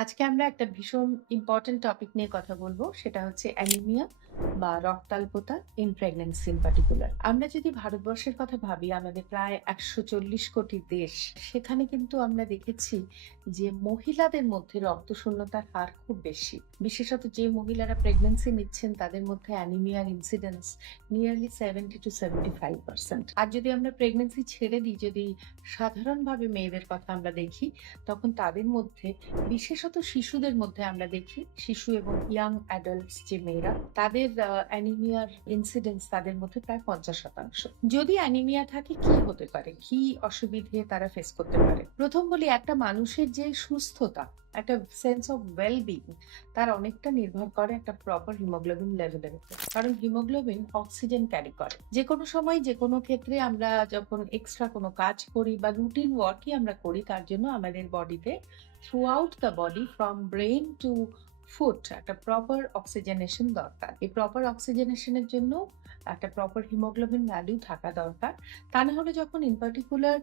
আজকে আমরা একটা ভীষণ ইম্পর্টেন্ট টপিক নিয়ে কথা বলবো। সেটা হচ্ছে অ্যানিমিয়া বা রক্তাল্পতা ইন প্রেগন্যান্সি ইন পার্টিকুলার। আমরা যদি ভারতবর্ষের কথা ভাবি, আমাদের প্রায় ১৪০ কোটি দেশ। সেখানে কিন্তু আমরা দেখেছি যে মহিলাদের মধ্যে রক্তশূন্যতার হার খুব বেশি। বিশেষত যে মহিলারা প্রেগন্যান্সি নিচ্ছেন তাদের মধ্যে অ্যানিমিয়ার ইনসিডেন্স নিয়ারলি 70 to 75%। আর যদি আমরা প্রেগন্যান্সি ছেড়ে দিই, যদি সাধারণভাবে মেয়েদের কথা আমরা দেখি, তখন তাদের মধ্যে বিশেষত শিশুদের মধ্যে আমরা দেখি, শিশু এবং ইয়াং অ্যাডাল্টস যে মেয়েরা, তাদের অ্যানিমিয়ার ইনসিডেন্স তাদের মধ্যে প্রায় 50%। যদি অ্যানিমিয়া থাকে, কি হতে পারে, কি অসুবিধে তারা ফেস করতে পারে? প্রথম বলি, একটা মানুষের যে সুস্থতা, একটা সেন্স অফ ওয়েলবিং, তার অনেকটা নির্ভর করে একটা প্রপার হিমোগ্লোবিন লেভেলের উপর। কারণ হিমোগ্লোবিন অক্সিজেন ক্যারি করে। যে কোনো সময় যে কোনো ক্ষেত্রে আমরা যখন এক্সট্রা কোনো কাজ করি বা রুটিন ওয়ার্কই আমরা করি, তার জন্য আমাদের বডিতে throughout the body from brain to foot একটা প্রপার অক্সিজেনেশন দরকার। এই প্রপার অক্সিজেনেশনের জন্য একটা প্রপার হিমোগ্লোবিন ভ্যালু থাকা দরকার। তা না হলে যখন ইন পার্টিকুলার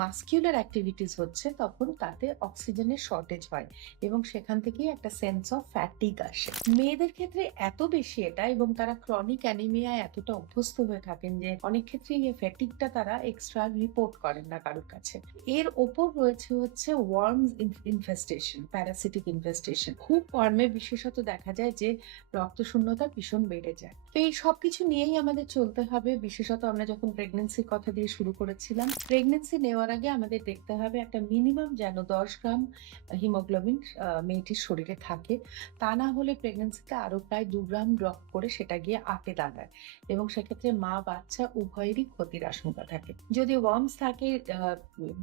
মাসকিউলার অ্যাক্টিভিটিস হচ্ছে, তখন তাতে অক্সিজেনের শর্টেজ হয় এবং সেখান থেকেই একটা সেন্স অফ ফ্যাটিগ আসে। মেয়েদের ক্ষেত্রে এত বেশি এটা, এবং তারা ক্রনিক অ্যানিমিয়ায় এতটা অভ্যস্ত হয়ে থাকেন যে অনেক ক্ষেত্রে এই ফ্যাটিগটা তারা এক্সট্রা রিপোর্ট করেন না কারোর কাছে। এর ওপর রয়েছে হচ্ছে ওয়ার্ম ইনফেস্টেশন, প্যারাসিটিক ইনফেস্টেশন। খুব ওয়ার্মে বিশেষত দেখা যায় যে রক্তশূন্যতা ভীষণ বেড়ে যায়। তো এই সবকিছু নিয়েই আমাদের চলতে হবে। বিশেষত আমরা যখন প্রেগন্যান্সির কথা দিয়ে শুরু করেছিলাম, প্রেগন্যান্সি নেওয়ার আগে আমাদের দেখতে হবে একটা মিনিমাম যেন 10 গ্রাম হিমোগ্লোবিন মেয়েটির শরীরে থাকে। তা না হলে প্রেগন্যান্সিতে আরো প্রায় 2 গ্রাম ড্রপ করে সেটা গিয়ে 8-এ দাঁড়ায় এবং সেক্ষেত্রে মা বাচ্চা উভয়েরই ক্ষতির আশঙ্কা থাকে। যদি ওয়ার্মস থাকে,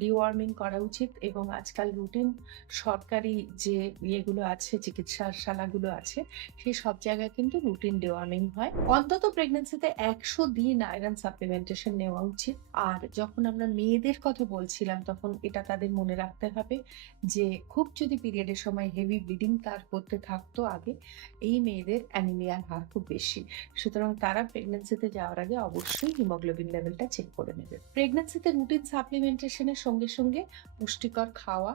ডিওয়ার্মিং করা উচিত। এবং আজকাল রুটিন সরকারি যে ইয়েগুলো আছে, চিকিৎসাশালাগুলো আছে, সেই সব জায়গায় কিন্তু রুটিন ডিওয়ার্মিং হয়। অন্তত প্রেগন্যান্সিতে 100 দিন আয়রন সাপ্লিমেন্টেশন নেওয়া উচিত। আর যখন আমরা মেয়েদের কথা বলছিলাম, তখন এটা তাদের মনে রাখতে হবে যে খুব যদি পিরিয়ডের সময় হেভি ব্লিডিং তার করতে থাকতো আগে, এই মেয়েদের অ্যানিমিয়ার হার খুব বেশি। সুতরাং তারা প্রেগন্যান্সিতে যাওয়ার আগে অবশ্যই হিমোগ্লোবিন লেভেলটা চেক করে নেবে। প্রেগন্যান্সিতে রুটিন সাপ্লিমেন্টেশনের সঙ্গে সঙ্গে পুষ্টিকর খাওয়া,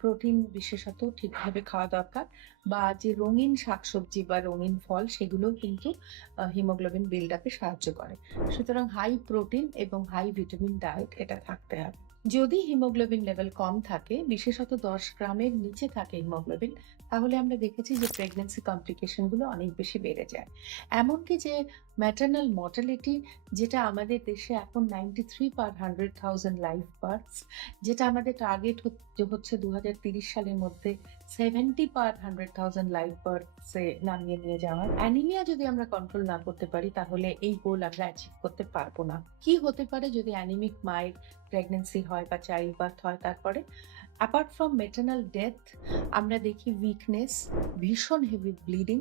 প্রোটিন বিশেষত ঠিকভাবে খাওয়া দরকার, বা যে রঙিন শাকসবজি বা রঙিন ফল, সেগুলোও কিন্তু হিমোগ্লোবিন বিল্ড আপে সাহায্য করে। সুতরাং হাই প্রোটিন এবং হাই ভিটামিন ডায়েট এটা থাকতে হবে। যদি হিমোগ্লোবিন লেভেল কম থাকে, বিশেষত 10 গ্রামের নিচে থাকে হিমোগ্লোবিন, তাহলে আমরা দেখেছি যে প্রেগন্যান্সি কমপ্লিকেশন গুলো অনেক বেশি বেড়ে যায়। এমনকি যে ম্যাটার্নাল মর্টালিটি, যেটা আমাদের দেশে এখন 93 পার 100,000 লাইফ বার্থস, যেটা আমাদের টার্গেট হচ্ছে 2030 সালের মধ্যে 70 পার 100,000 লাইফ বার্থসে নামিয়ে নিয়ে যাওয়া। অ্যানিমিয়া যদি আমরা কন্ট্রোল না করতে পারি, তাহলে এই গোল আমরা অ্যাচিভ করতে পারবো না। কি হতে পারে যদি অ্যানিমিক মায়ের প্রেগন্যান্সি হয় বা চাইল্ড বার্থ হয়? তারপরে অ্যাপার্ট ফ্রম ম্যাটার্নাল ডেথ, আমরা দেখি উইকনেস, ভীষণ heavy bleeding,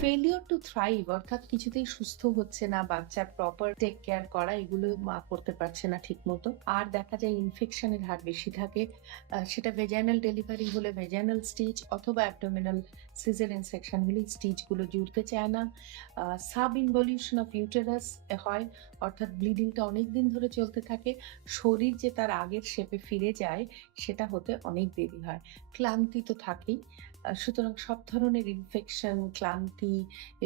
failure two thrive, অর্থাৎ কিছুতেই সুস্থ হচ্ছে না, বাচ্চার প্রপার টেক কেয়ার করা এগুলো মা করতে পারছে না ঠিক মতো। আর দেখা যায় ইনফেকশনের হার বেশি থাকে। সেটা ভেজাইনাল ডেলিভারি হলে ভেজাইনাল স্টিচ, অথবা অ্যাবডোমিনাল সিজারিয়ান সেকশন হলে স্টিচগুলো জুড়তে চায় না। সাব ইনভলিউশন অফ ইউটেরাস হয়, অর্থাৎ ব্লিডিংটা অনেক দিন ধরে চলতে থাকে। শরীর যে তার আগের শেপে ফিরে যায়, সেটা হতে অনেক দেরি হয়। ক্লান্তি তো থাকেই। সুতরাং সব ধরনের ইনফেকশন, ক্লান্তি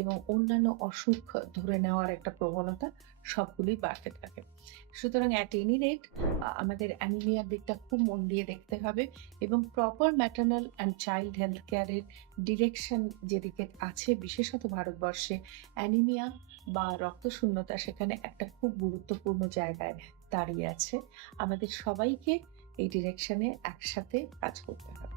এবং অন্যান্য অসুখ ধরে নেওয়ার একটা প্রবণতা সবগুলোই বাড়তে থাকে। সুতরাং অ্যাট এনি রেট আমাদের অ্যানিমিয়ার দিকটা খুব মন দিয়ে দেখতে হবে, এবং proper maternal and child health কেয়ারের ডিরেকশন যেদিকে আছে, বিশেষত ভারতবর্ষে অ্যানিমিয়া বা রক্তশূন্যতা সেখানে একটা খুব গুরুত্বপূর্ণ জায়গায় দাঁড়িয়ে আছে। আমাদের সবাইকে এই ডিরেকশনে একসাথে কাজ করতে হবে।